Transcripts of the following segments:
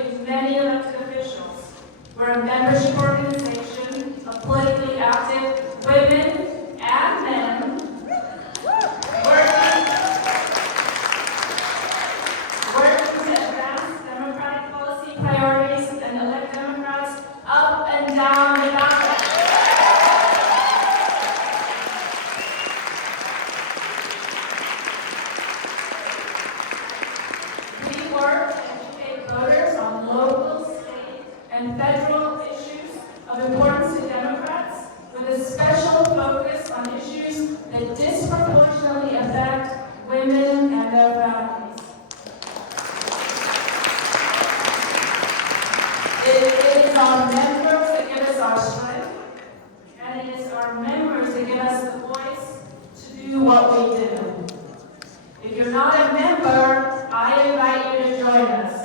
including many elected officials. We're a membership organization of politically active women and men working to advance Democratic policy priorities and elect Democrats up and down the ballot. We work to educate voters on local, state, and federal issues of importance to Democrats, with a special focus on issues that disproportionately affect women and their families. It is our members that give us our strength, and it is our members that give us the voice to do what we do. If you're not a member, I invite you to join us.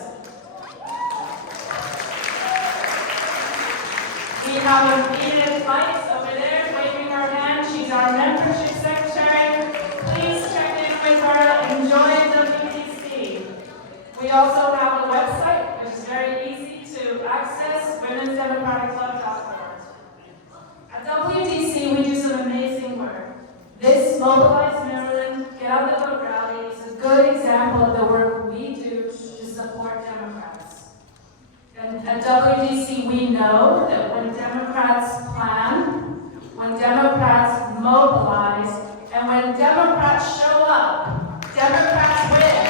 We have a Edith Lights over there waving her hand. She's our membership secretary. Please check in with her and join WDC. We also have a website, which is very easy to access, womensdemocraticlub.org. At WDC, we do some amazing work. This Mobilize Maryland Get Out the Vote rally is a good example of the work we do to support Democrats. And at WDC, we know that when Democrats plan, when Democrats mobilize, and when Democrats show up, Democrats win.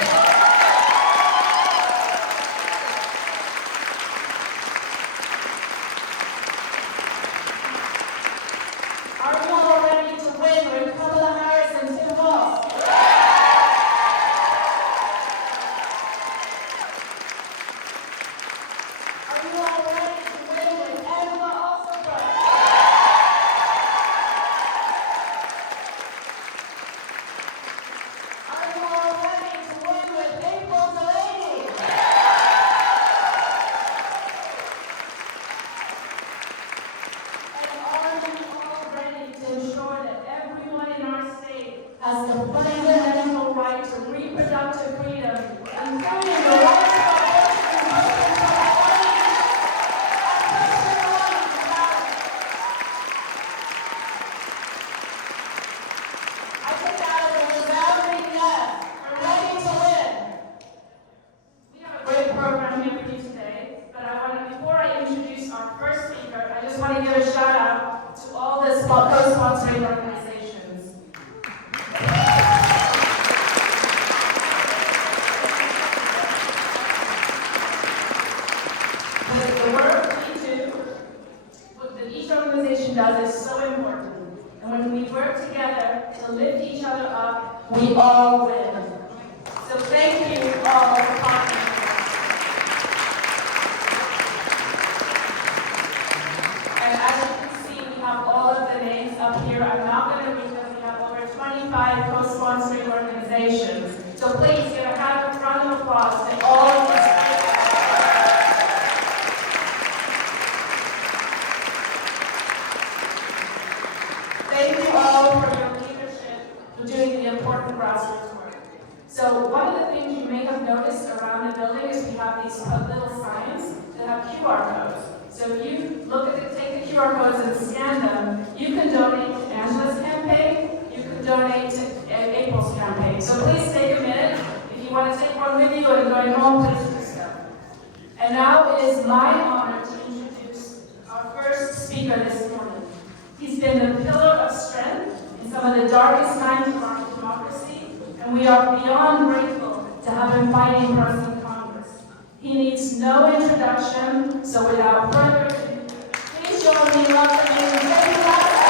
Are you all ready to win with Kamala Harris and Tim Walz? Are you all ready to win with Alsobrooks? Are you all ready to win with McClain-Delaney? And are you all ready to ensure that everyone in our state has the fundamental right to reproductive freedom, including the right to abortion and I think that is a resounding yes. We're ready to win. We have a great program here for you today, but before I introduce our first speaker, I just want to give a shout out to all the co-sponsoring organizations. The work we do, what that each organization does is so important. And when we work together to lift each other up, we all win. So thank you all for partnering with us. And as you can see, we have all of the names up here. I'm not going to read them. We have over 25 co-sponsoring organizations. So please give a round of applause to all of these. Thank you all for your leadership for doing the important grassroots work. So one of the things you may have noticed around the building is we have these little signs that have QR codes. So if you take the QR codes and scan them, you can donate to Angela's campaign, you can donate to April's campaign. So please take a minute. If you want to take one with you and going home, please do so. And now it is my honor to introduce our first speaker this morning. He's been the pillar of strength in some of the darkest times of our democracy, and we are beyond grateful to have him fighting for us in Congress. He needs no introduction, so without further ado, please join me in welcoming Raskin.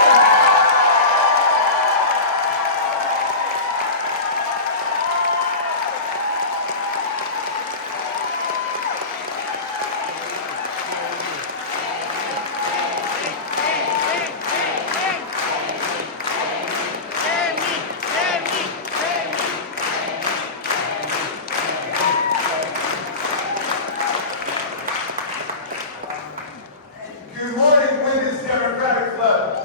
Good morning, Women's Democratic Club.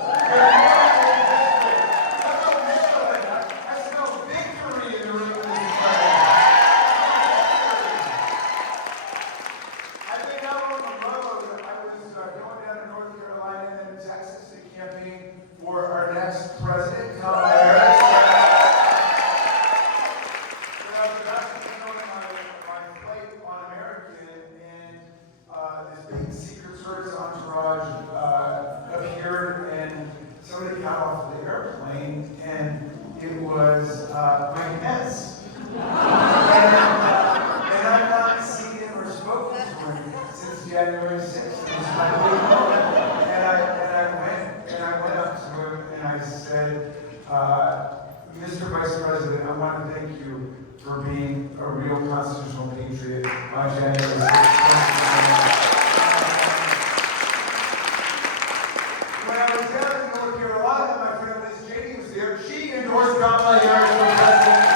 I've been out on the road. I was going down to North Carolina and then Texas to campaign for our next president, Kamala Harris. And I was about to get on my flight on American, and this big Secret Service entourage appeared, and somebody got off the airplane, and it was Mike Pence. And I've not seen him or spoken to him since January 6th. And I went up to him and I said, Mr. Vice President, I want to thank you for being a real constitutional patriot on January 6th. When I was down in North Carolina, my friend Liz Cheney was there. She endorsed Kamala Harris for president.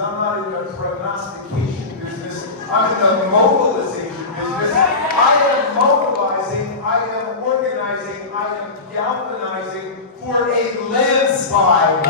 I'm not in the prognostication business. I'm in the mobilization business. I am mobilizing, I am organizing, I am galvanizing for a landslide.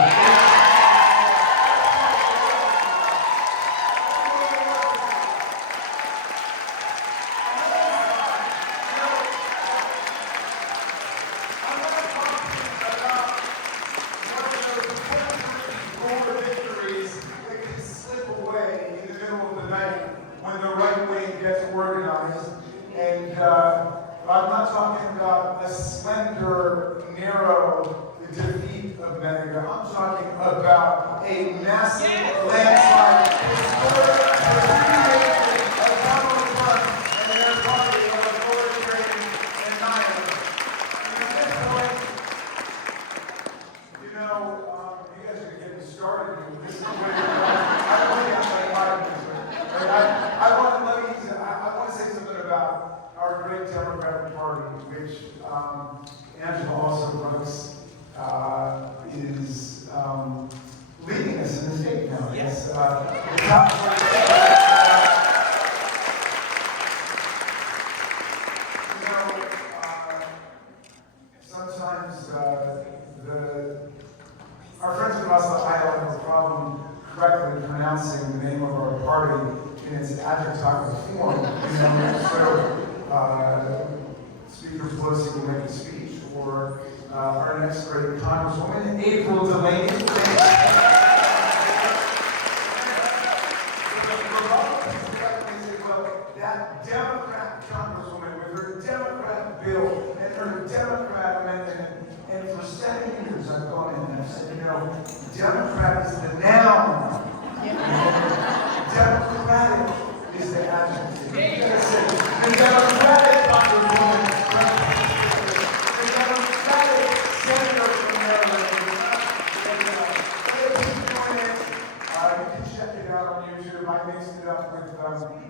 When the right wing gets organized, and I'm not talking about a slender, narrow defeat of Medgar. I'm talking about a massive landslide of Donald Trump and their party of authoritarian and nihilists. And at this point, you guys are getting started. This is where I only have like 5 minutes. I want to say something about our great Democratic Party, which Angela Alsobrooks is leading us in the state now. Yes. Sometimes our friends across the aisle have a problem correctly pronouncing the name of our party in its adjectival form, so Speaker Pelosi will make a speech, or our next great Congresswoman, Delaney. The Republicans correctly say, well, that Democrat Congresswoman with her Democrat bill and her Democrat amendment, and for 7 years I've gone in and I've said, Democrat is the noun. Democratic is the adjective. The Democratic Congresswoman, the Democratic Senator from Maryland. You can check it out on YouTube. I mixed it up with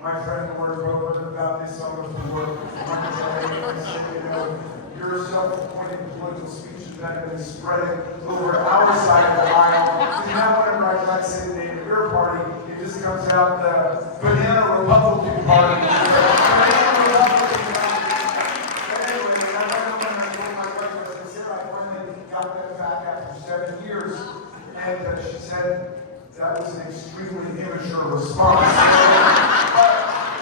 my friend Brooke about this on the floor. I said, your self-appointed political speech is better than spreading over our side of the aisle. Do not want to write that same name of your party. It just comes out the Banana Republican Party. Banana Republican Party. But anyway, I remember when I told my wife, I said, Sarah, I finally got that back after 7 years. And she said that was an extremely immature response. But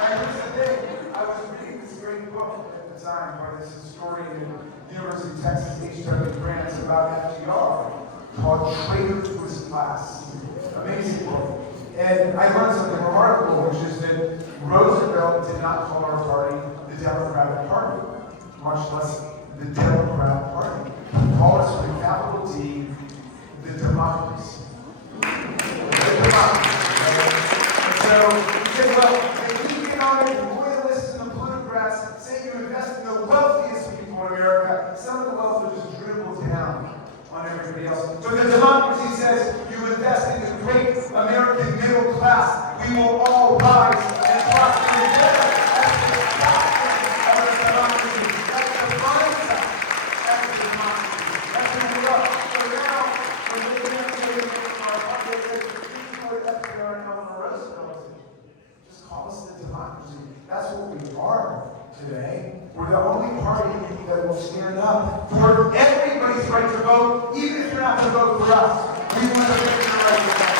here's the thing. I was reading this great book at the time by this historian at University of Texas, H.W. Grant, about FDR, called Traitor to His Class. Amazing book. And I learned something remarkable, which is that Roosevelt did not call our party the Democratic Party, much less the Democrat Party. He called us with a capital D, the Democracy. The Democracy. And so he said, well, the economic royalists and the plutocrats say you invest in the wealthiest people in America. Some of the wealth will just dribble down on everybody else. But the democracy says you invest in the great American middle class. We will all rise and prosper together. That's the doctrine of the democracy. That's the mindset. That's the democracy. That's the love. So now, when we're going to our public, people are FDR and Eleanor today. We're the only party that will stand up for everybody's right to vote, even if you're not going to vote for us. We want to make your right to vote.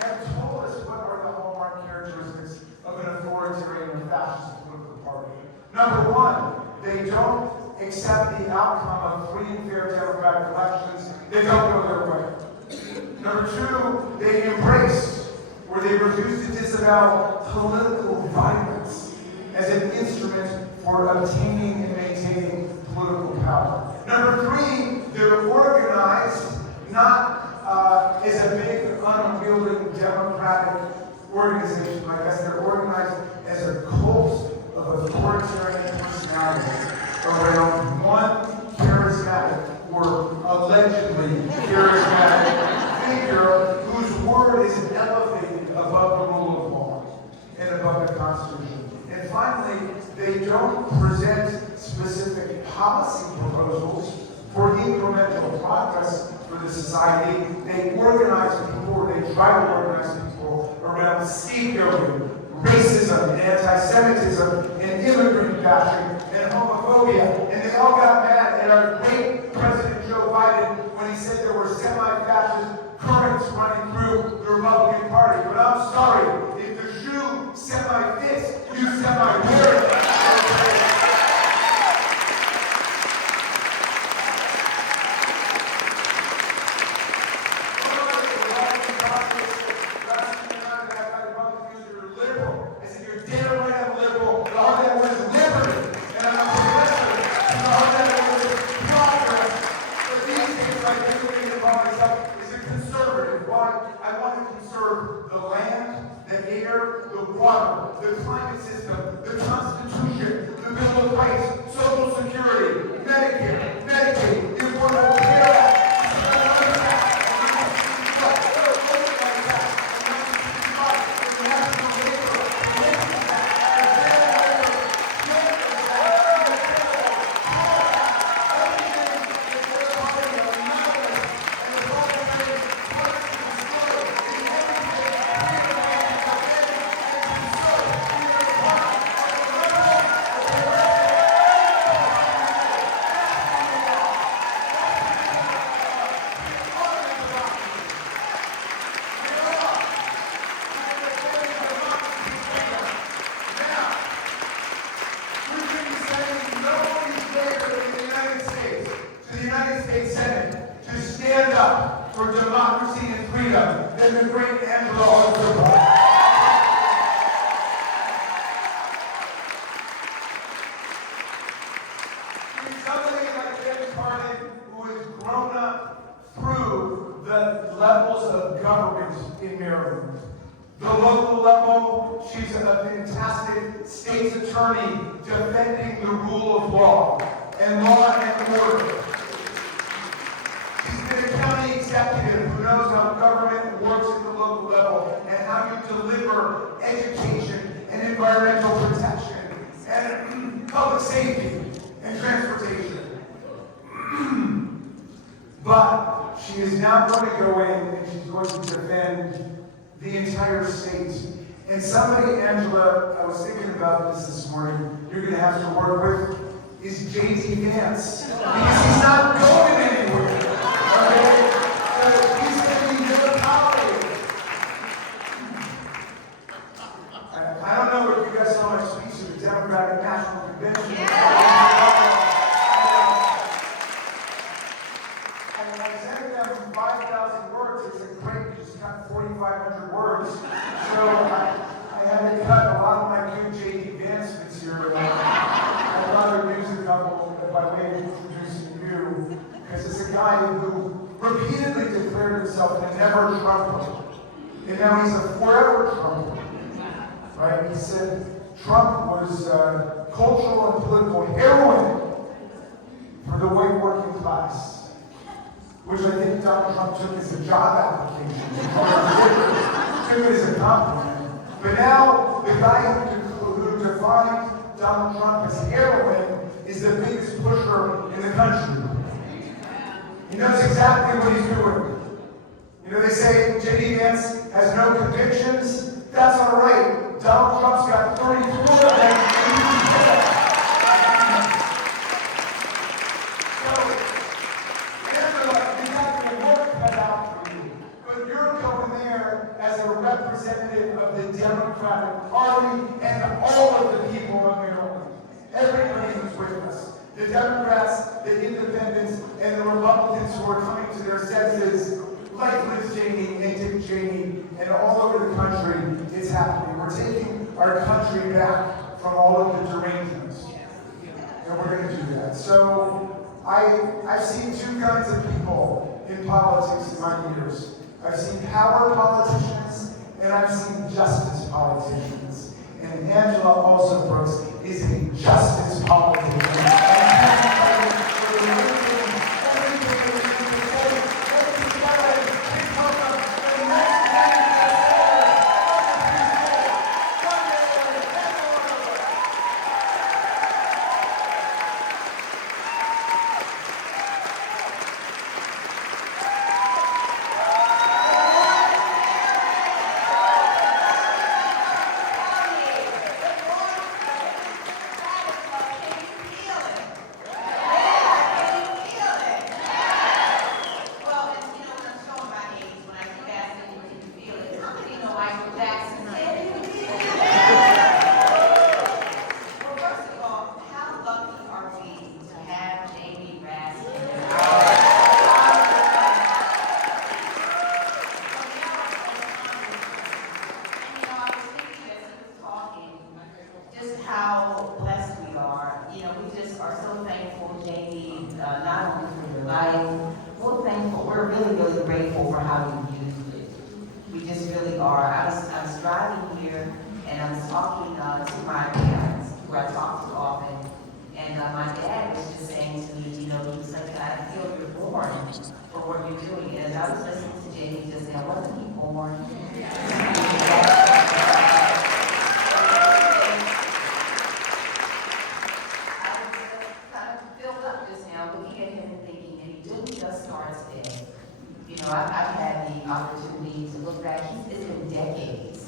Have told us what are the hallmark characteristics of an authoritarian and fascist political party. Number one, they don't accept the outcome of free and fair democratic elections. They don't go their way. Number two, they embrace, or they refuse to disavow, political violence as an instrument for obtaining and maintaining political power. Number three, they're organized not as a big, unwieldy democratic organization. I guess they're organized as a cult of authoritarian personalities around one charismatic or allegedly charismatic figure whose word is elevated above the rule of law and above the Constitution. And finally, they don't present specific policy proposals for incremental progress for the society. They organize people, or they try to organize people around scapegoating, racism, and anti-Semitism, and immigrant bashing, and homophobia. And they all got mad at our great President Joe Biden when he said there were semi-fascist currents running through the Republican Party. But I'm sorry, if the shoe semi-fits, you semi-wear it. The climate system, the Constitution, the Bill of Rights, Social Security, Medicare, Medicaid, the Affordable Care Act, for democracy and freedom than the great Alsobrooks. He's somebody like Jim Carden who has grown up through the levels of government in Maryland. The local level, she's a fantastic state's attorney defending the rule of law and order. She's been a county executive who knows how government works at the local level and how you deliver education and environmental protection and public safety and transportation. But she is now going to go in and she's going to defend the entire state. And somebody, Angela, I was thinking about this morning, you're going to have to work with is J.D. Vance. Because he's not going anywhere. Okay? He's going to be really tolerated. I don't know if you guys saw my speech at the Democratic National Convention. And I sent them 5,000 words. It's a great, just got 4,500 words. So I had to cut a lot of my good J.D. Vance material. I'd rather use a couple by way of introducing you, because it's a guy who repeatedly declared himself a never Trumper. And now he's a forever Trumper. Right? He said Trump was cultural and political heroin for the white working class, which I think Donald Trump took as a job application. Took it as a compliment. But now, the guy who defined Donald Trump as heroin is the biggest pusher in the country. He knows exactly what he's doing. You know, they say J.D. Vance has no convictions. That's all right. Donald Trump's got 34 of them. So, Angela, you have your work cut out for you. But you're going there as a representative of the Democratic Party and all of the people of Maryland. Everybody who's with us. The Democrats, the Independents, and the Republicans who are coming to their senses, like Liz Cheney and Dick Cheney, and all over the country, it's happening. We're taking our country back from all of the derangements. And we're going to do that. So, I've seen two kinds of people in politics in my years. I've seen power politicians, and I've seen justice politicians. And Angela Alsobrooks is a justice politician. How blessed we are. You know, we just are so thankful, Jamie, not only for your life, we're thankful, we're really, really grateful for how you used it. We just really are. I was driving here and I was talking to my parents, who I talk to often, and my dad was just saying to me, you know, he was like, I feel you're born for what you're doing. And as I was listening to Jamie just now, wasn't he born? I've had the opportunity to look back. It's been decades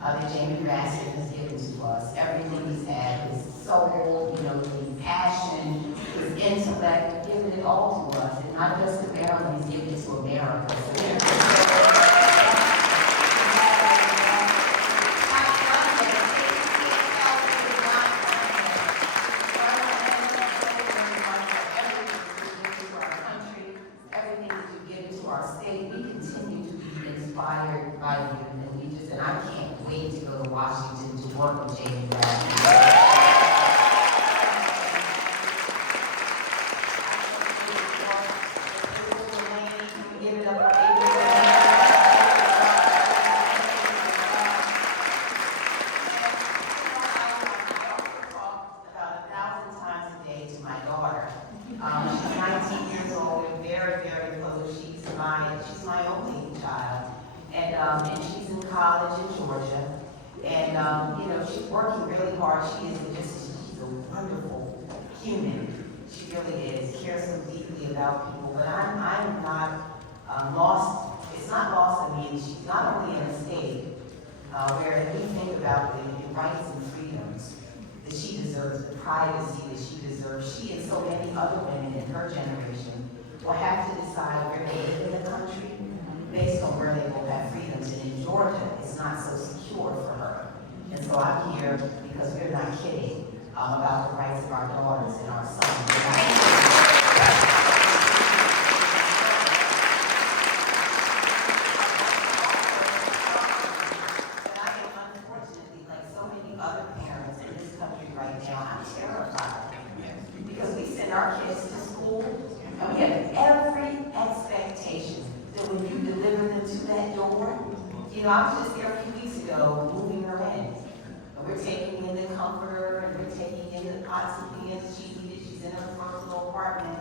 that Jamie Raskin has given to us. Everything he's had, his soul, you know, his passion, his intellect, given it all to us. And not just to Maryland, he's given it to America. By you, and I can't wait to go to Washington to work with Jamie Raskin. Give it up for about 1,000 times a day to my daughter. She's 19 years old and very, very close. She's my only child. And she's in college in Georgia, and you know, she's working really hard. She's a wonderful human. She really is. Cares so deeply about people. But I'm not lost. It's not lost on me. She's not only in a state where we think about the rights and freedoms that she deserves, the privacy that she deserves. She and so many other women in her generation will have to decide where they live in the country based on where they will have freedoms. And in Georgia, it's not so secure for her. And so I'm here because we're not kidding about the rights of our daughters and our sons. And I am unfortunately, like so many other parents in this country right now, I'm terrified because we send our kids to school and we have every expectation that when you deliver them to that door, you know, I was just there a few weeks ago moving her in. And we're taking in the comforter and we're taking in the possibly in she needed. She's in her first little apartment.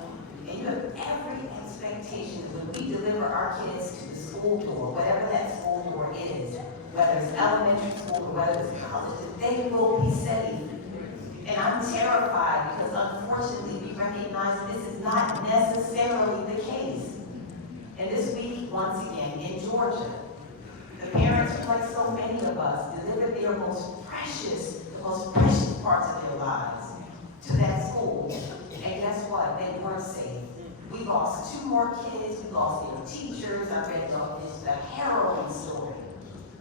And you have every expectation that when we deliver our kids to the school door, whatever that school door is, whether it's elementary school or whether it's college, that they will be safe. And I'm terrified because unfortunately we recognize this is not necessarily the case. And this week, once again, in Georgia, like so many of us, delivered their most precious, the most precious parts of their lives to that school. And guess what? They weren't safe. We lost 2 more kids. We lost their teachers. I read the harrowing story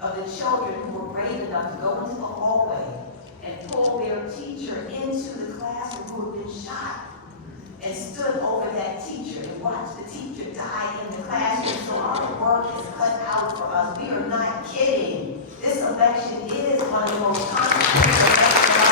of the children who were brave enough to go into the hallway and pull their teacher into the classroom who had been shot, and stood over that teacher and watched the teacher die in the classroom. So our work is cut out for us. We are not kidding. This election is one of the most controversial elections.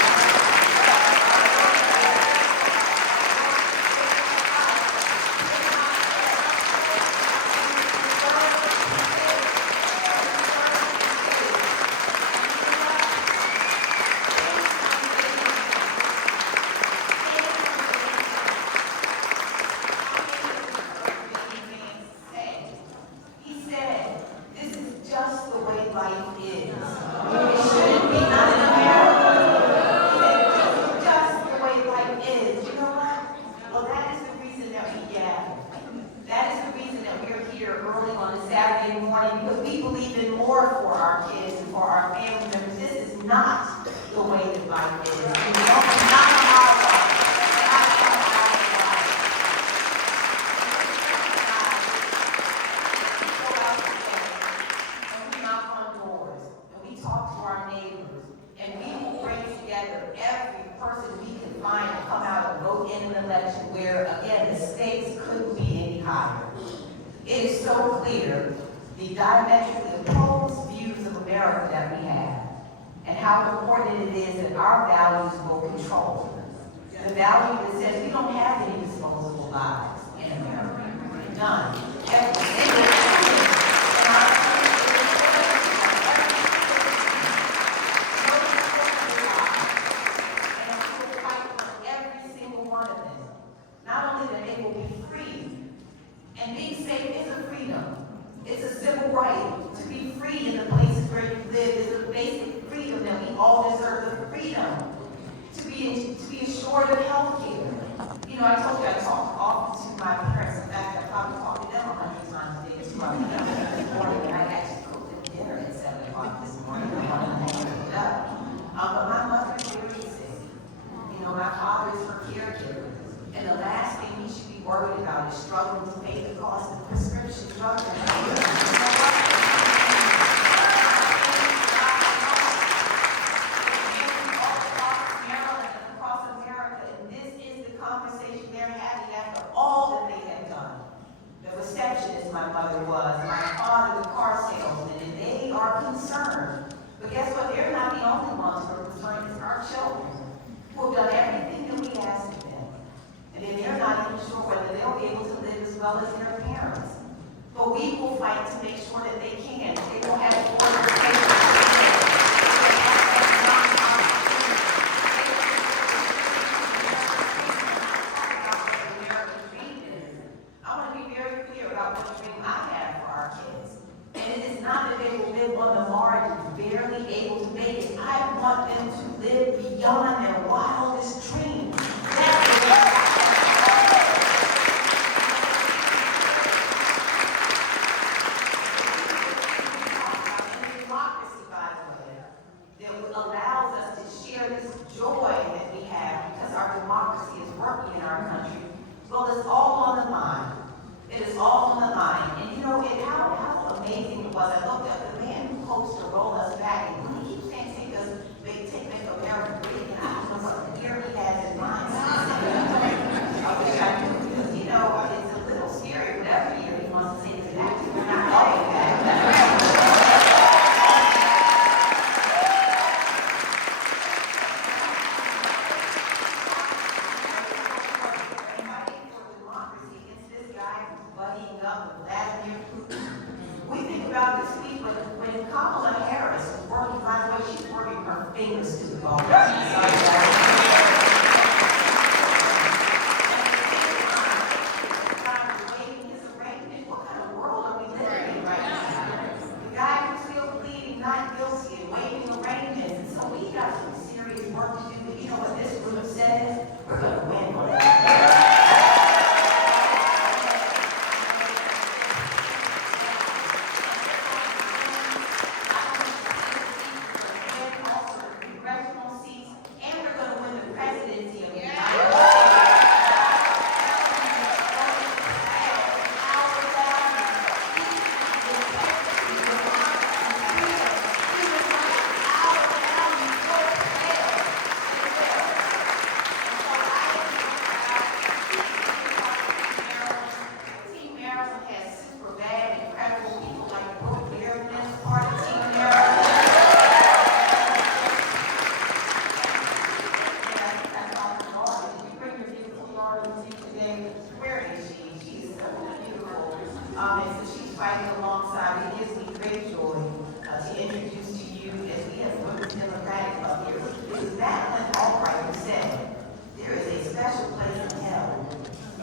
And so she's fighting alongside. It gives me great joy to introduce to you, as we have Women's Democratic up here, it is Madeleine Albright who said, there is a special place in hell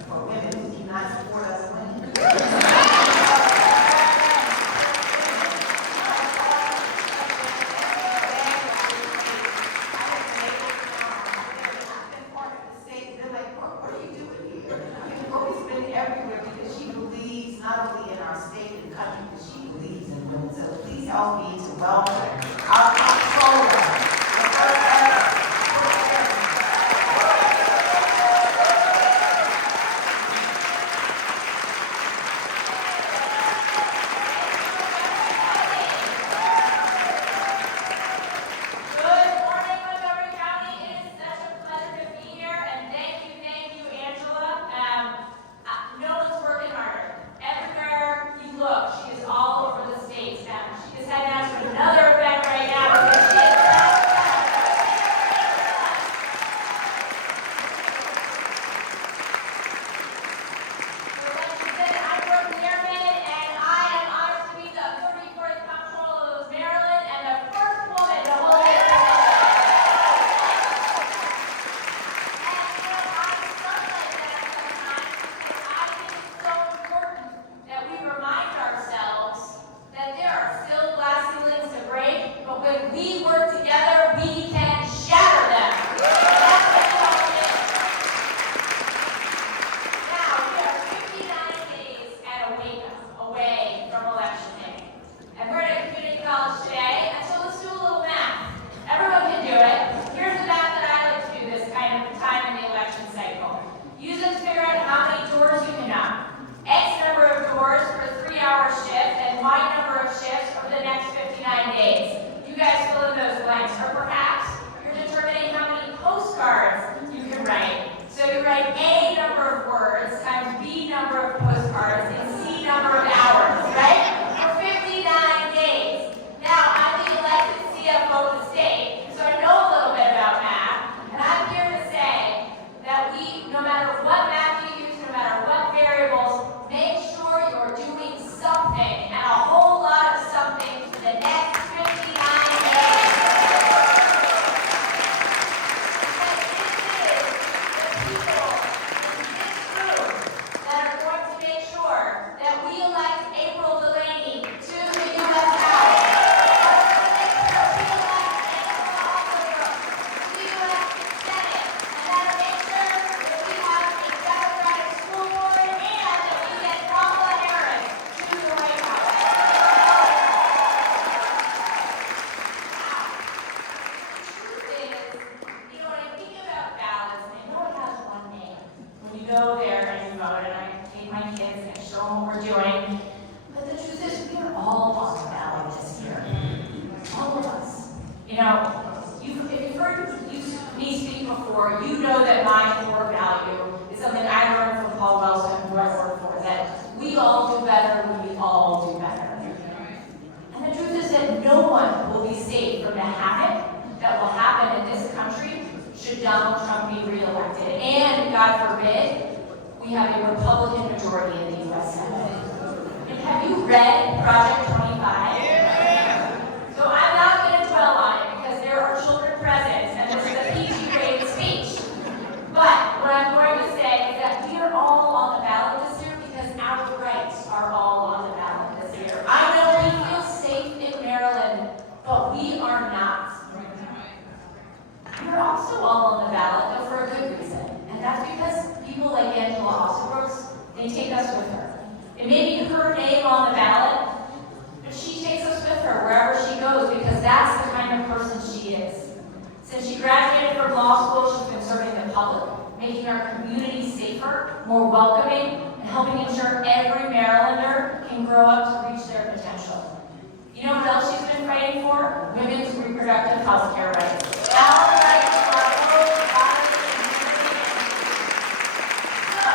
for women who do not support us women. Everywhere because she believes not only in our state and country, but she believes in women. So please help me to welcome our comptroller, the first ever. Good morning, Montgomery County. It is such a pleasure to be here, and thank you, Angela. No one's working harder. Everywhere you look, she is all over the state. She just had out to another event right now because she is so like she said, I'm Brooke Lierman, and I am honored to be the 34th Comptroller of Maryland and the first woman to hold it. I'm struck like that sometimes because I think it's so important that we remind ourselves that there are still glass ceilings to break, but when we work together, we can shatter them. That's what it all is. Now, we are 59 days at a wake-up away from Election Day. And we're at a community college today, and so let's do a little math. Everyone can do it. Here's the math that I like to do this kind of time in the election cycle. Use it to figure out how many doors you can knock. X number of doors for a 3-hour shift, and Y number of shifts over the next 59 days. You guys fill in those blanks. Or perhaps you're determining how many postcards you can write. So you write A number of words times B number of postcards and C number of hours, right? For 59 days. Now, I'm the elected CFO of the state, so I know a little bit about math, and I'm here to say that we, no matter what math you use, no matter what variables, make sure you're doing something, and a whole lot of something for the next 59 days. Because this is the people in this room that are going to make sure that we elect Delaney to the U.S. House. Make sure we elect Alsobrooks to the U.S. Senate, and that'll make sure that we have a Democratic school board and that we get Kamala Harris to the White House. Now, the truth is, when I think about ballots, and I know it has one name. When you go there and you vote, and I take my kids and I show them what we're doing. But the truth is, we are all on the ballot this year. All of us. If you've heard me speak before, you know that my core value is something I learned from Paul Wellstone, who I work for, that we all do better when we all do better. And the truth is that no one will be safe from the havoc that will happen in this country should Donald Trump be reelected. And, God forbid, we have a Republican majority in the U.S. Senate. And have you read Project 25? So I'm not going to dwell on it because there are children present and this is a PG-rated speech. But what I'm going to say is that we are all on the ballot this year because our rights are all on the ballot this year. I know we feel safe in Maryland, but we are not. We're also all on the ballot, but for a good reason. And that's because people like Alsobrooks, they take us with her. It may be her name on the ballot, but she takes us with her wherever she goes because that's the kind of person she is. Since she graduated from law school, she's been serving the public, making our community safer, more welcoming, and helping ensure every Marylander can grow up to reach their potential. You know what else she's been fighting for? Women's reproductive health care rights. Our rights are both bodies and community. So,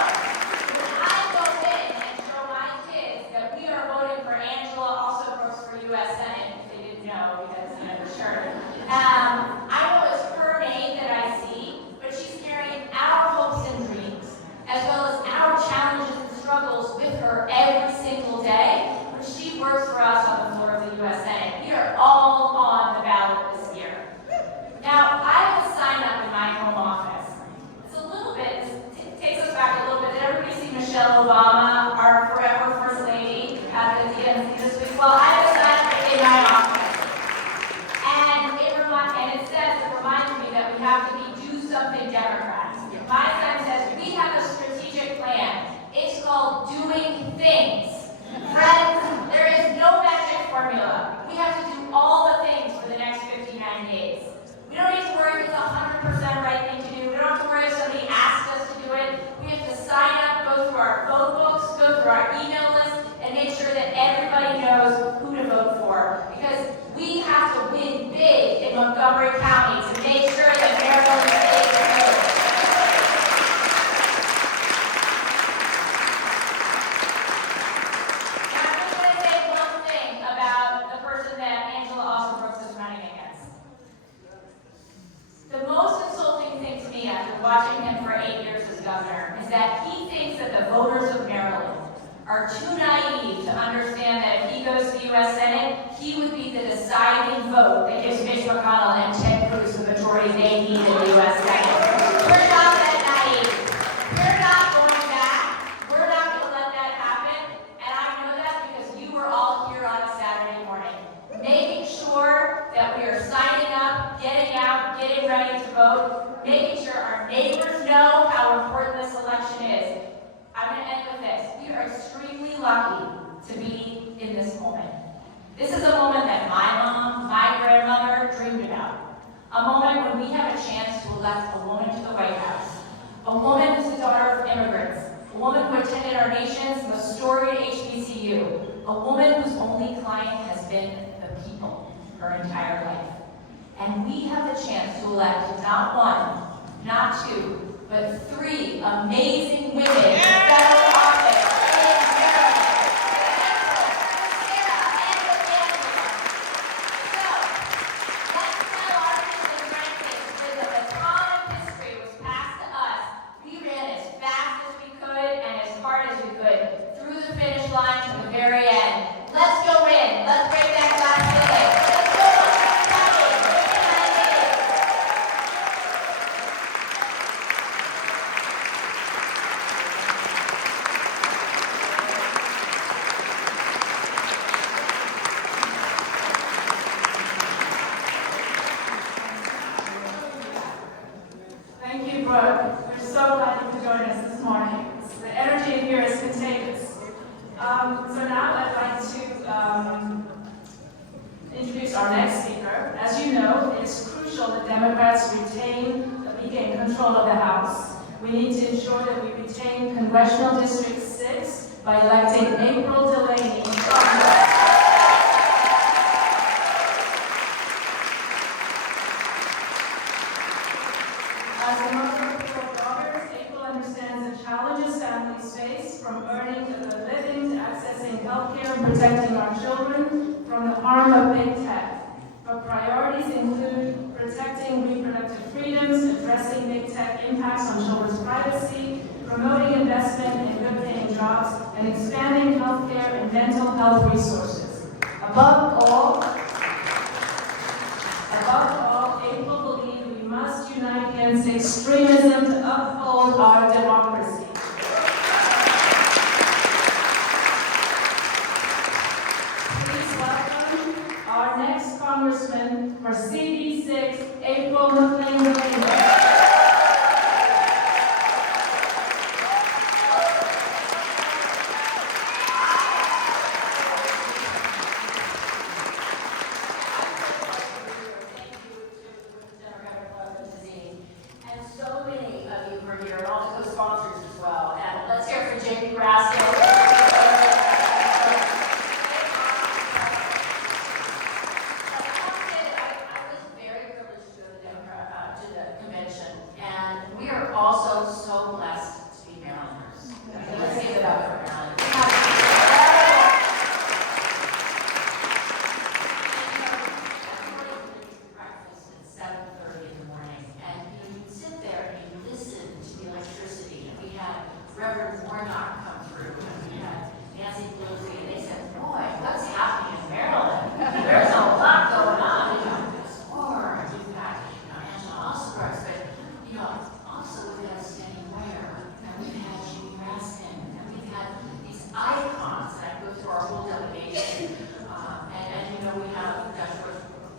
when I go in and show my kids that we are voting for Angela Alsobrooks for U.S. Senate, if they didn't know because I never sure. I know it's her name that I see, but she's carrying our hopes and dreams, as well as our challenges and struggles with her every single are too naive to understand that if he goes to the U.S. Senate, he would be the deciding vote that gives Mitch McConnell and Ted Cruz the majority they need in the U.S. Senate. We're not that naive. We're not going back. We're not going to let that happen. And I know that because you were all here on a Saturday morning, making sure that we are signing up, getting out, getting ready to vote, making sure our neighbors know how important this election is. I'm going to end with this. We are extremely lucky to be in this moment. This is a moment that my mom, my grandmother dreamed about. A moment when we have a chance to elect a woman to the White House. A woman who's the daughter of immigrants. A woman who attended our nation's most storied HBCU. A woman whose only client has been the people her entire life. And we have the chance to elect not one, not two, but three amazing women in federal office in Maryland. Sarah and Angela. So, let's tell our kids and grandkids that the baton of history was passed to us. We ran as fast as we could and as hard as we could through the finish line to the very end. Let's go in. Let's break that glass ceiling. Let's go. Thank you, Brooke. We're so glad you could join us this morning. The energy in here is contagious. So now I'd like to introduce our next speaker. As you know, it's crucial that Democrats regain control of the House. We need to ensure that we retain Congressional District 6 by electing McClain-Delaney in Congress. As a mother of 4 daughters, April understands the challenges families face, from earning a living to accessing healthcare and protecting our children from the harm of big tech. Her priorities include protecting reproductive freedoms, addressing big tech impacts on children's privacy, promoting investment in good-paying jobs, and expanding healthcare and mental health resources. Above all, April believes we must unite against extremism to uphold our democracy. Please welcome our next Congressman for CD6, April McClain-Delaney. Raskin. I was very privileged to go to the convention, and we are also so blessed to be Marylanders. Let's give it up for Maryland. Breakfast at 7:30 in the morning, and you sit there and you listen to the electricity. And we had Reverend Warnock come through, and we had Nancy Pelosi, and they said, "Boy, what's happening in Maryland? There's a lot going on. You know, this war, and you've got Alsobrooks, but also we've got Standing Ware, and we've had Raskin, and we've had these icons that go through our whole delegation, and we have Joshua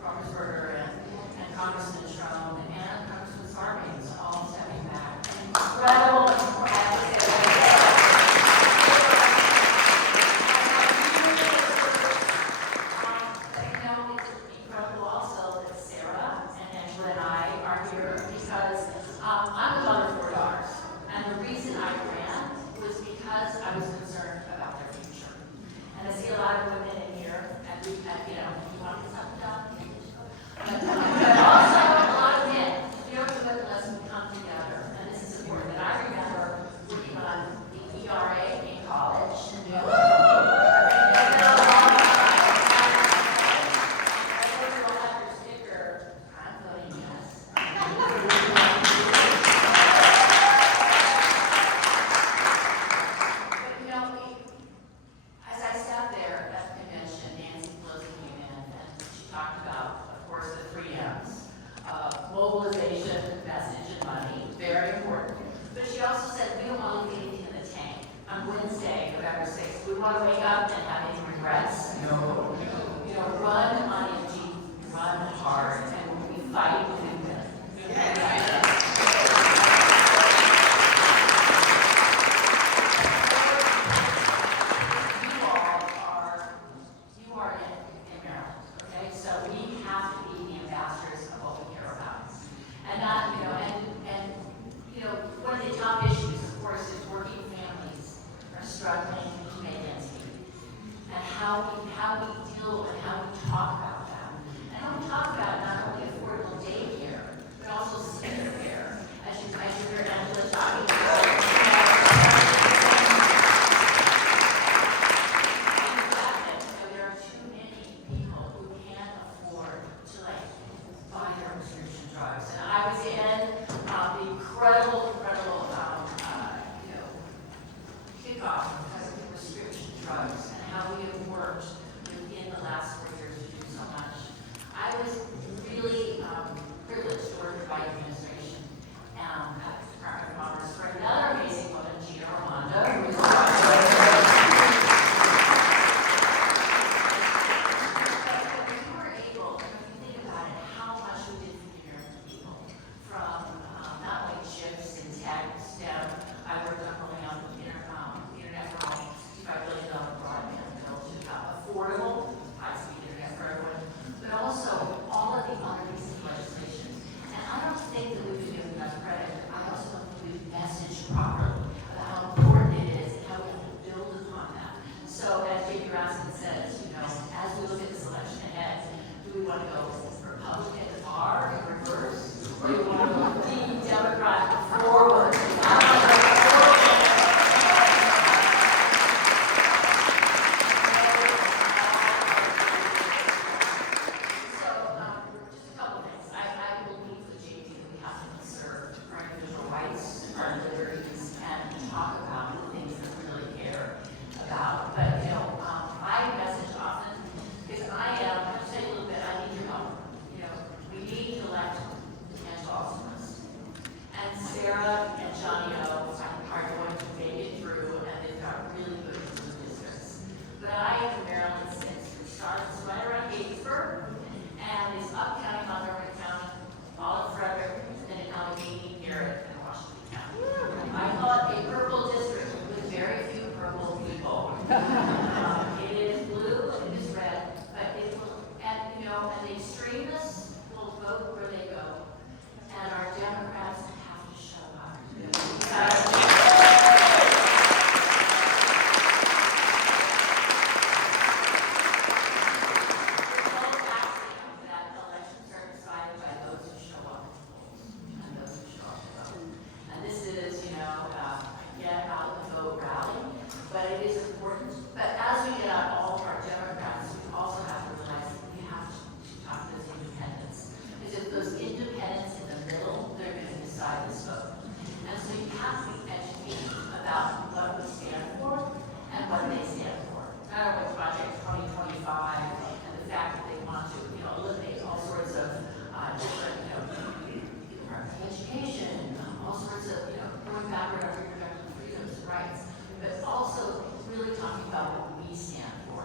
Romersberger and Congressman Strong and Congressman Sarbanes all stepping back. Incredible. want to wake up and have any regrets. Run on empty, run hard, and when we fight, we win. You are in Maryland, okay? So we have to be the ambassadors of what we care about. And not, one of the top issues, of course, is working families are struggling to make ends meet. And how we deal and how we talk about that. And how we talk about not only affordable daycare, but also senior care. As you heard Angela talking about. There are too many people who can't afford to buy their prescription drugs. And I was in the incredible kickoff because of the prescription drugs and how we have worked within the last 4 years to do so much. I was really privileged to work with the administration at the Department of Commerce for another amazing woman, Gina Raimondo, who is Raskin says, as we look at this election ahead, do we want to go Republican at the bar in reverse, or do we want to go the Democrat forward? But also really talking about what we stand for.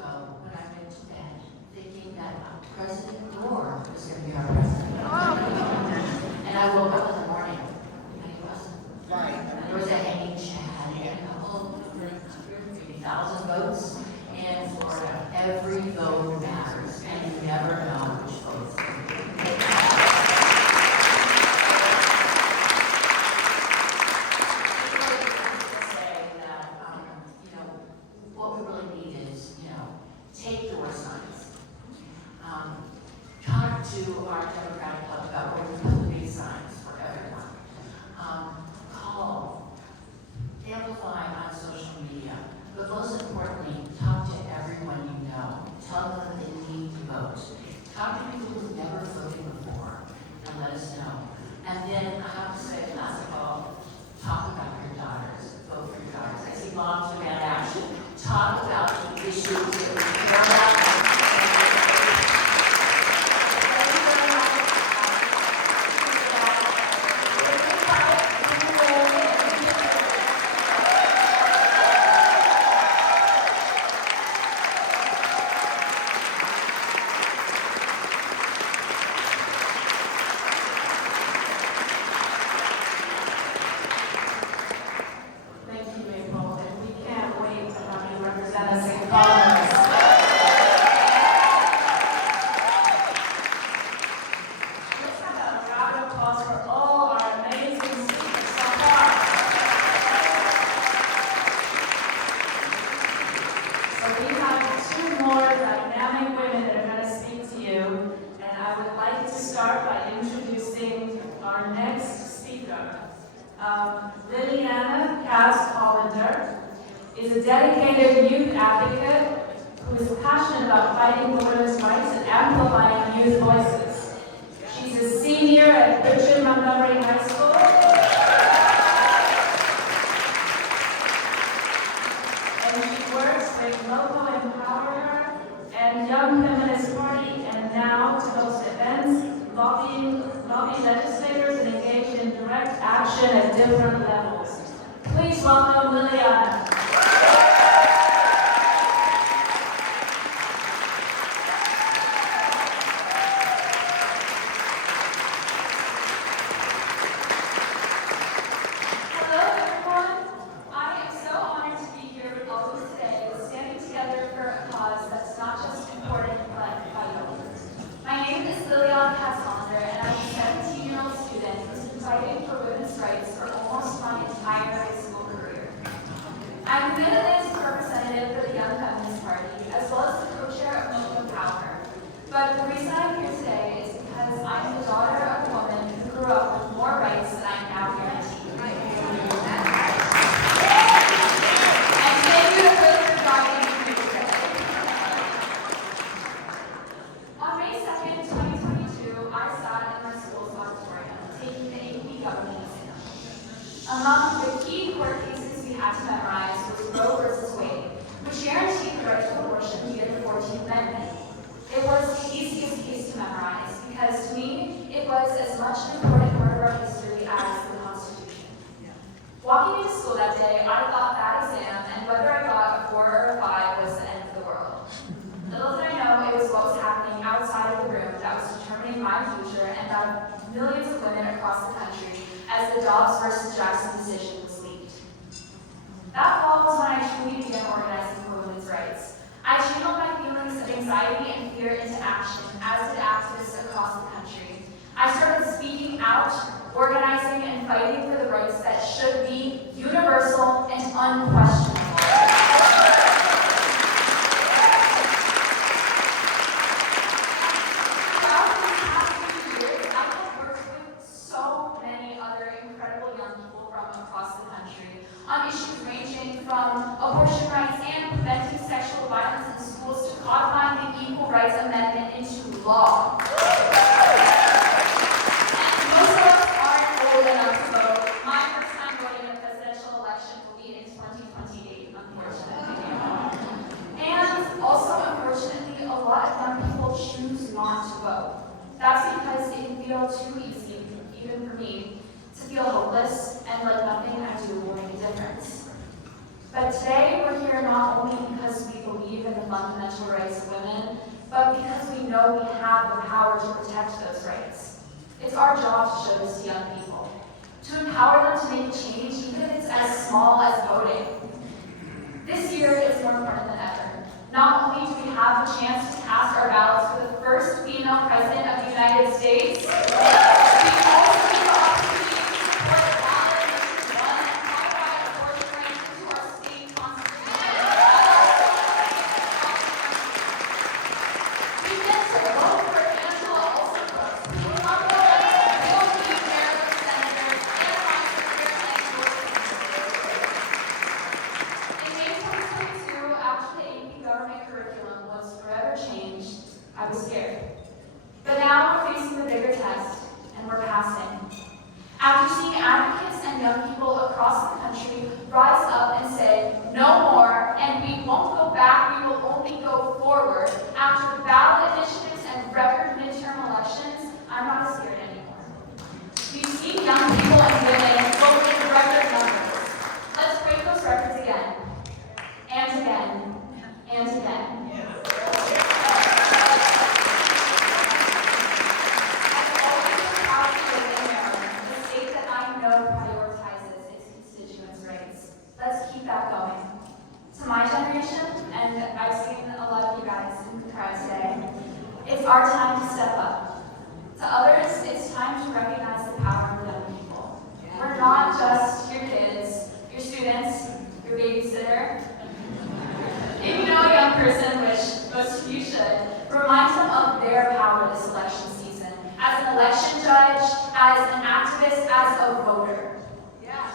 ago when I went to bed thinking that President Gore was going to be our president. And I woke up in the morning and he wasn't. Right. There was a hanging chad and a whole 150,000 votes in Florida. Every vote matters, and you never know which vote's going to be. What we really need is, take door signs. Talk to our Democratic Club about where we put the big signs for everyone. Call, amplify on social media, but most importantly, talk to everyone you know. Tell them that they need to vote. Talk to people who've never voted before and let us know. And then I have to say, last of all, talk about your daughters. Vote for your daughters. I see moms who got action. Talk about the issues that we care about. Thank you, Maple, and we can't wait to have you represent us in Congress. Let's have a round of applause for all our amazing speakers so far. So we have two more dynamic women that are going to speak to you, and I would like to start by introducing our next speaker. Lierman is a dedicated youth advocate who is passionate about fighting for women's rights and amplifying youth voices. She's a senior at Montgomery High School. And she works with MOCO Empower and Young Feminist Party, and now to host events, lobby legislators, and engage in direct action at different levels. Please welcome Lierman. Hello, everyone. I am so honored to be here with all of you today, standing together for a cause that's not just important, but vital. My name is Lierman, and I'm a 17-year-old student who's been fighting for women's rights for almost my entire high school career. I'm the Mid-Atlantic representative for the Young Feminist Party, as well as the co-chair of MOCO Empower. But the reason I'm here today is because I'm the daughter of a woman who grew up with more rights than I'm now guaranteed. And thank you to Brooke for dropping me here today. On May 2nd, 2022, I sat in my school's auditorium taking the AP government exam. Among the key court cases we had to memorize was Roe versus Wade, which guaranteed the right to abortion via the 14th Amendment. It was the easiest case to memorize because, to me, it was as much an important part of our history as the Constitution. Walking into school that day, I thought that exam and whether I got a 4 or a 5 was the end of the world. Little did I know it was what was happening outside of the room that was determining my future and that of millions of women across the country as the Dobbs versus Jackson decision was leaked. That fall was when I truly began organizing for women's rights. I channeled my feelings of anxiety and fear into action, as did activists across the country. I started speaking out, organizing, and fighting for the rights that should be universal and unquestionable. Throughout these past few years, I have worked with so many other incredible young people from across the country on issues ranging from abortion rights and preventing sexual violence in schools to codifying the Equal Rights Amendment into law. And most of us aren't old enough to vote. My first time voting in a presidential election will be in 2028, unfortunately. And also, unfortunately, a lot of young people choose not to vote. That's because it can feel too easy, even for me, to feel hopeless and like nothing I do will make a difference. But today, we're here not only because we believe in the fundamental rights of women, but because we know we have the power to protect those rights. It's our job to show this to young people, to empower them to make a change, even if it's as small as voting. This year is more important than ever. Not only do we have the chance to cast our ballots for the first female president of the United States, we also have the opportunity to support the ballot initiative 1 and codify abortion rights into our state constitution. We get to vote for Angela Alsobrooks, who will not go will be Maryland Senator and Vice President and Georgia. In May 2022, after the AP government curriculum was forever changed, I was scared. But now we're facing the bigger test, and we're passing. After seeing advocates and young people across the country rise up and say, no more, and we won't go back, we will only go forward, after ballot initiatives and record midterm elections, I'm not as scared anymore. We've seen young people and women vote in record numbers. Let's break those records again, and again, and again. Prioritizes its constituents' rights. Let's keep that going. To my generation, and I've seen a lot of you guys in the crowd today, it's our time to step up. To others, it's time to recognize the power of young people. We're not just your kids, your students, your babysitter. If you know a young person, which most of you should, remind them of their power this election season, as an election judge, as an activist, as a voter. Yeah.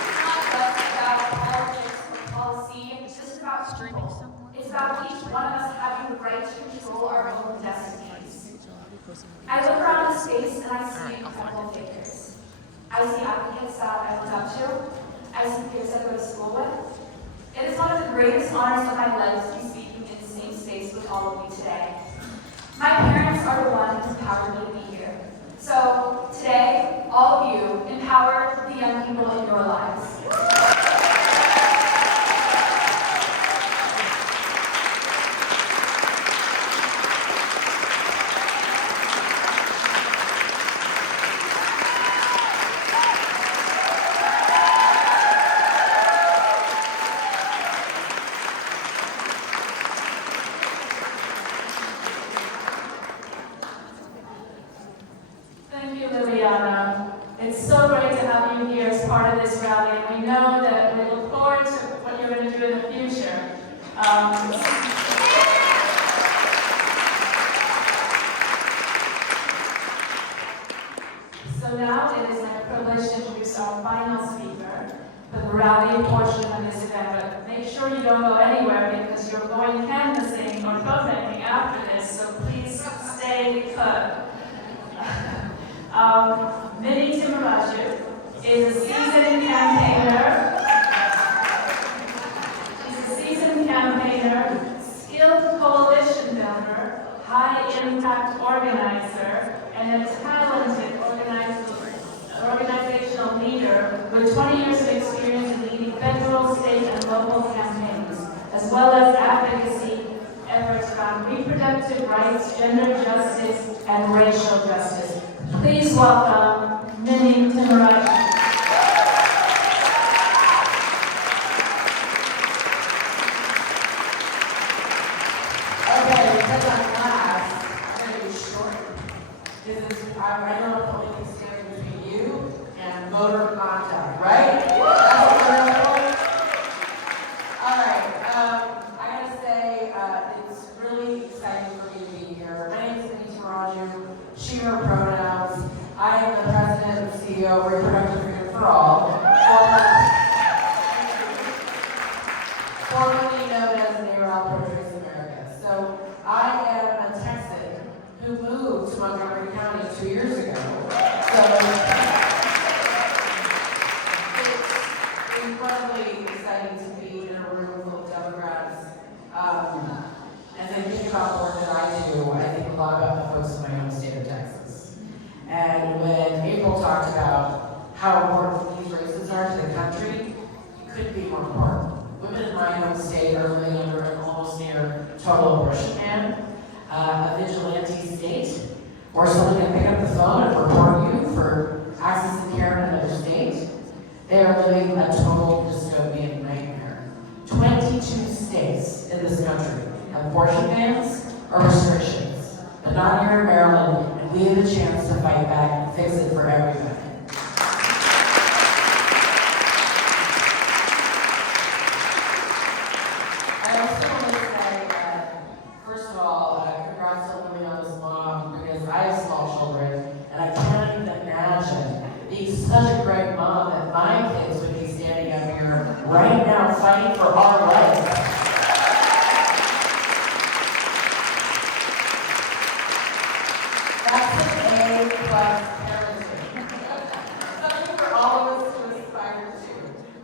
It's not just about politics or policy, it's just about people. It's about each one of us having the right to control our own destinies. I look around the space and I see incredible figures. I see advocates that I look up to. I see peers I go to school with. It is one of the greatest honors of my life to be speaking in the same space with all of you today. My parents are the ones who empowered me to be here. So today, all of you, empower the young people in your lives. It's so great to have you here as part of this rally, and we know that we look forward to what you're going to do in the future. So now it is my privilege to introduce our final speaker for the rally portion of this event, but make sure you don't go anywhere because you're going canvassing or voting after this, so please stay put. Minnie Timuraju is a seasoned campaigner. She's a seasoned campaigner, skilled coalition builder, high-impact organizer, and a talented organizational leader with 20 years of experience in leading federal, state, and local campaigns, as well as advocacy efforts around reproductive rights, gender justice, and racial justice. Please welcome Minnie Timuraju. Okay, because I'm last, I'm going to be short. I know I'm only standing between you and motor contact, right? That's what we're doing. All right, I gotta say, it's really exciting for me to be here. My name is Minnie Timuraju, she, her pronouns. I am the president and CEO of Reproductive Freedom for All, formerly known as NARAL Pro-Choice America. So I am a Texan who moved to Montgomery County 2 years ago. So it's incredibly exciting to be in a room full of Democrats. As I think about the work that I do, I think a lot about the folks in my home state of Texas. And when April talked about how important these races could be more important. Women in my home state are living under an almost near total abortion ban, a vigilante state, or someone can pick up the phone and report you for accessing care in another state. They are living a total dystopian nightmare. 22 states in this country have abortion bans or restrictions, but not here in Maryland, and we have a chance to fight back and fix it for everybody. I also want to say that, first of all, congrats on living on this mom, because I have small children, and I can't even imagine being such a great mom that my kids would be standing up here right now fighting for our rights. That's an A+ parenting. Something for all of us to aspire to.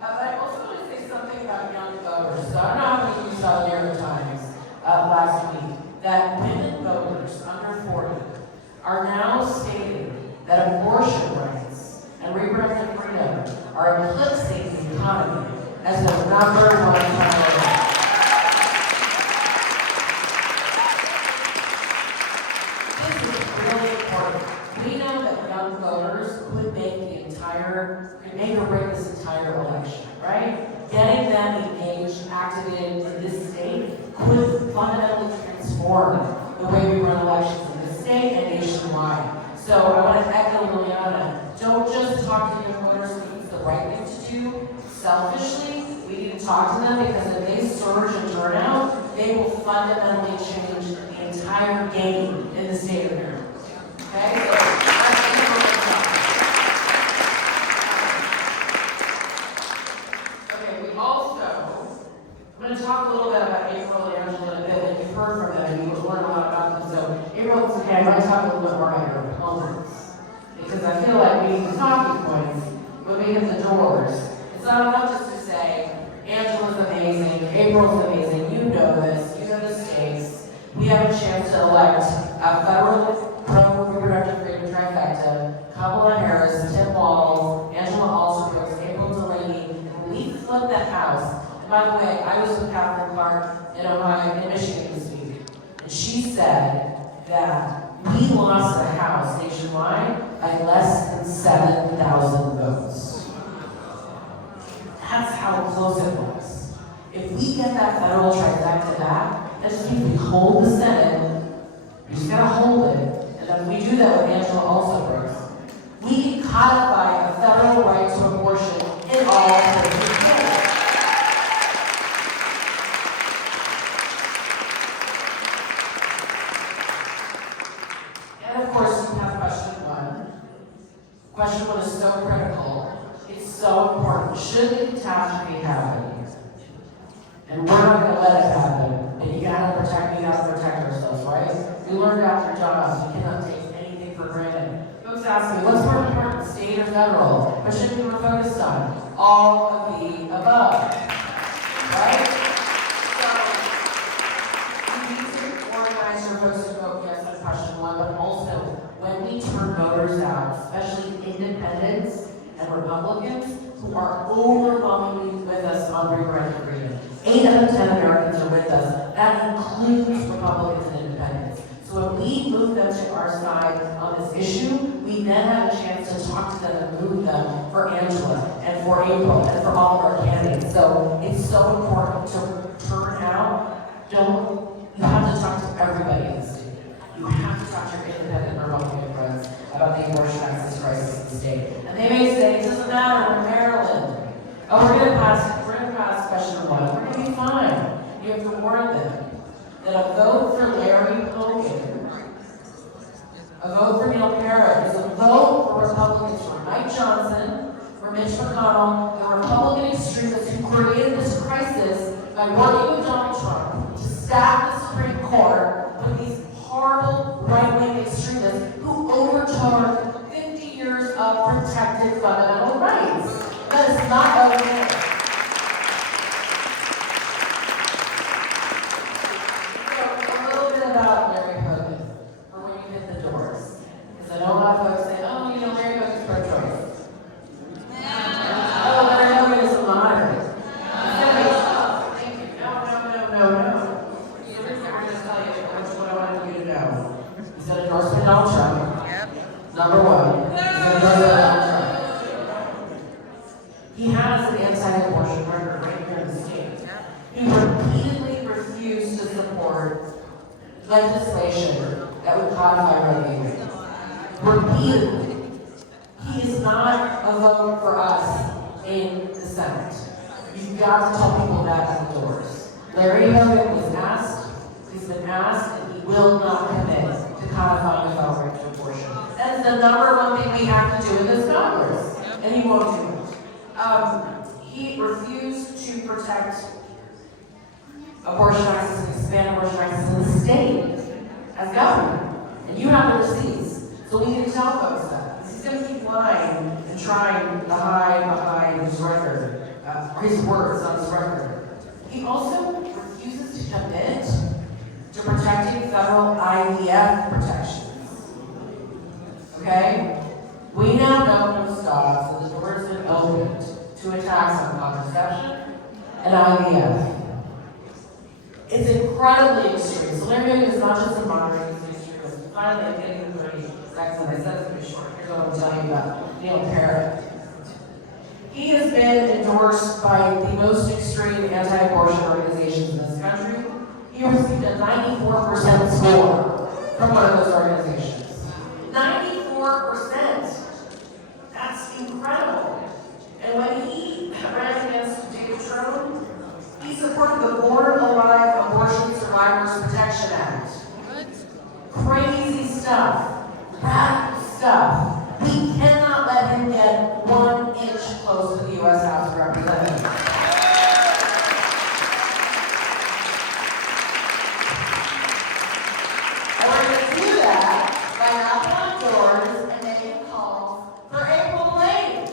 But I also want to say something about young voters. So I don't know how many of you saw the New York Times last week, that women voters under 40 are now stating that abortion rights and reproductive freedom are eclipsing the economy as the number one priority. This is really important. We know that young voters could make or break this entire election, right? Getting them engaged, activated in this state could fundamentally transform the way we run elections in this state and nationwide. So I want to echo Liliana. Don't just talk to your voters because it's the right thing to do. Selfishly, we need to talk to them because if they surge in turnout, they will fundamentally change the entire game in the state of Maryland. Okay? Okay, we also, I'm going to talk a little bit about April and Angela in a bit, and you've heard from them, and you've learned a lot about them. So April, today, I'm going to talk a little bit more about your opponents, because I feel like we need the talking points when we hit the doors. It's not enough just to say, Angela's amazing, April's amazing, you know this, you know the stakes. We have a chance to elect a federal pro-reproductive freedom trifecta, Kamala Harris, Tim Walz, Angela Alsobrooks, McClain-Delaney, and we flip the House. And by the way, I was with Catherine Clark in Ohio, in Michigan this week, and she said that we lost the House nationwide by less than 7,000 votes. That's how close it was. If we get that federal trifecta back, that just means we hold the Senate, we just gotta hold it, and then we do that with Angela Alsobrooks. We can codify a federal right to abortion in all 50 states. And of course, you have question one. Question one is so critical. It's so important. Should the catastrophe happen? And we're not going to let it happen. And we gotta protect ourselves, right? We learned after jobs, we cannot take anything for granted. Folks ask me, what's more important, state or federal? What should we be focused on? All of the above. Right? So, we need to organize your folks to vote yes on question one, but also, when we turn voters out, especially independents and Republicans, who are overwhelmingly with us on reproductive freedom. 8 out of 10 Americans are with us. That includes Republicans and independents. So when we move them to our side on this issue, we then have a chance to talk to them and move them for Angela and for April and for all of our candidates. So it's so important to turn out. You have to talk to everybody in the state. You have to talk to your independent Republican friends about the abortion access crisis in the state. And they may say, it doesn't matter, we're in Maryland. Oh, we're gonna pass question one. We're gonna be fine. You have to warn them that a vote for Larry Hogan, a vote for Neil Parrott, is a vote for Republicans for Mike Johnson, for Mitch McConnell, the Republican extremists who created this crisis by working with Donald Trump to stack the Supreme Court with these horrible right-wing extremists who overturned 50 years of protected fundamental rights. That is not okay. So, a little bit about Larry Hogan, for when you hit the doors. Because I know a lot of folks say, oh, you know, Larry Hogan's pro-choice. Oh, Larry Hogan is a moderate. legislation that would codify Roe. Repeatedly. He is not a vote for us in the Senate. You've got to tell people that at the doors. Larry Hogan was asked, he's been asked, and he will not commit to codifying the federal right to abortion. That is the number one thing we have to do in this Congress, and he won't do it. He refused to protect abortion access and expand abortion access in the state as governor. And you have the receipts, so we need to tell folks that. He's going to keep lying and trying to hide behind his record, or his words on his record. He also refuses to commit to protecting federal IVF protections. Okay? We now know from Stocks that the door has been opened to attacks on contraception and IVF. It's incredibly extreme. So Larry Hogan is not just a moderate, he's extreme. Finally, I'm getting 30 seconds, and I said it's going to be short. Here's what I'm going to tell you about Neil Parrott. He has been endorsed by the most extreme anti-abortion organizations in this country. He received a 94% score from one of those organizations. 94%! That's incredible. And when he ran against David Trone, he supported the Born Alive Abortion Survivors Protection Act. Crazy stuff. Radical stuff. We cannot let him get 1 inch close to the U.S. House of Representatives. And we're going to do that by knocking on doors and making calls for April Delaney.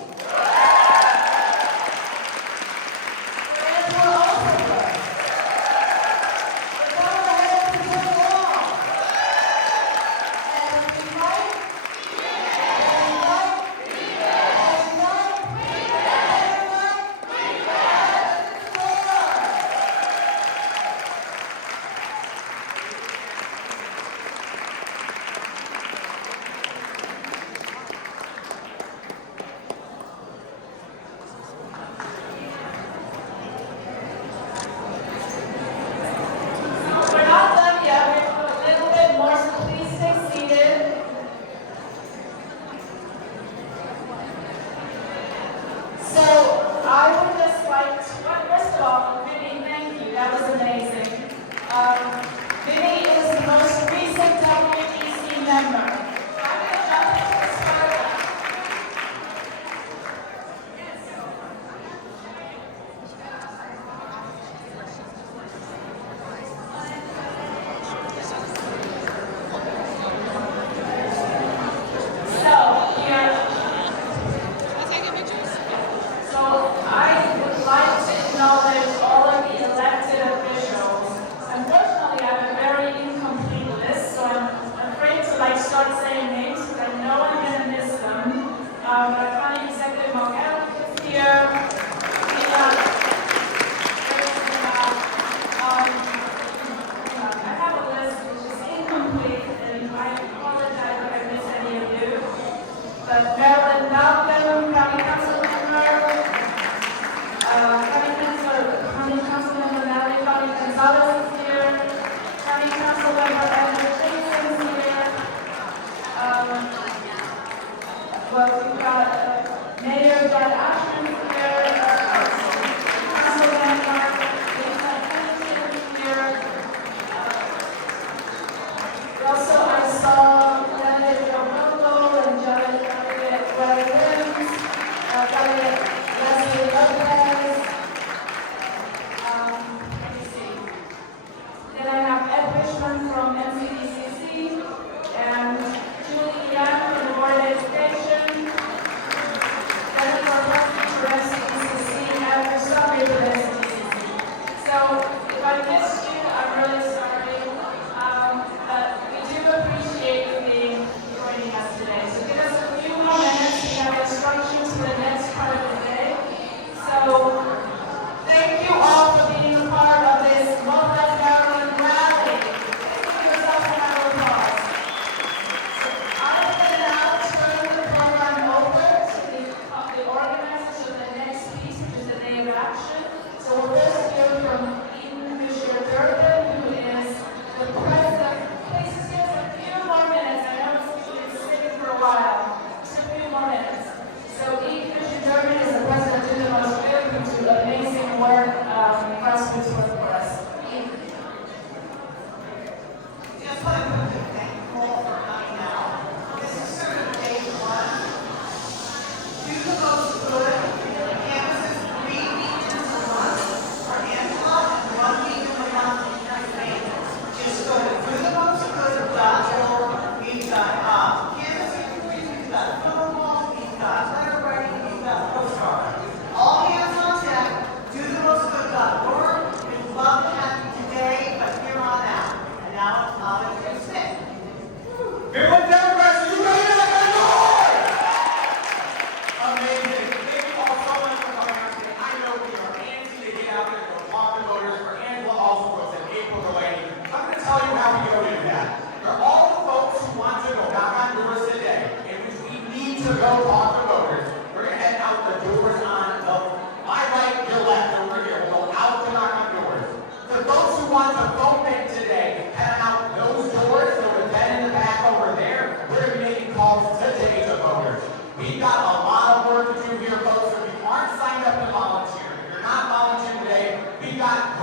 who want to vote big today, head out those doors, there was Ben in the back over there. We're going to be making calls today to voters. We've got a lot of work to do here, folks. If you aren't signed up to volunteer, if you're not volunteering today, we've got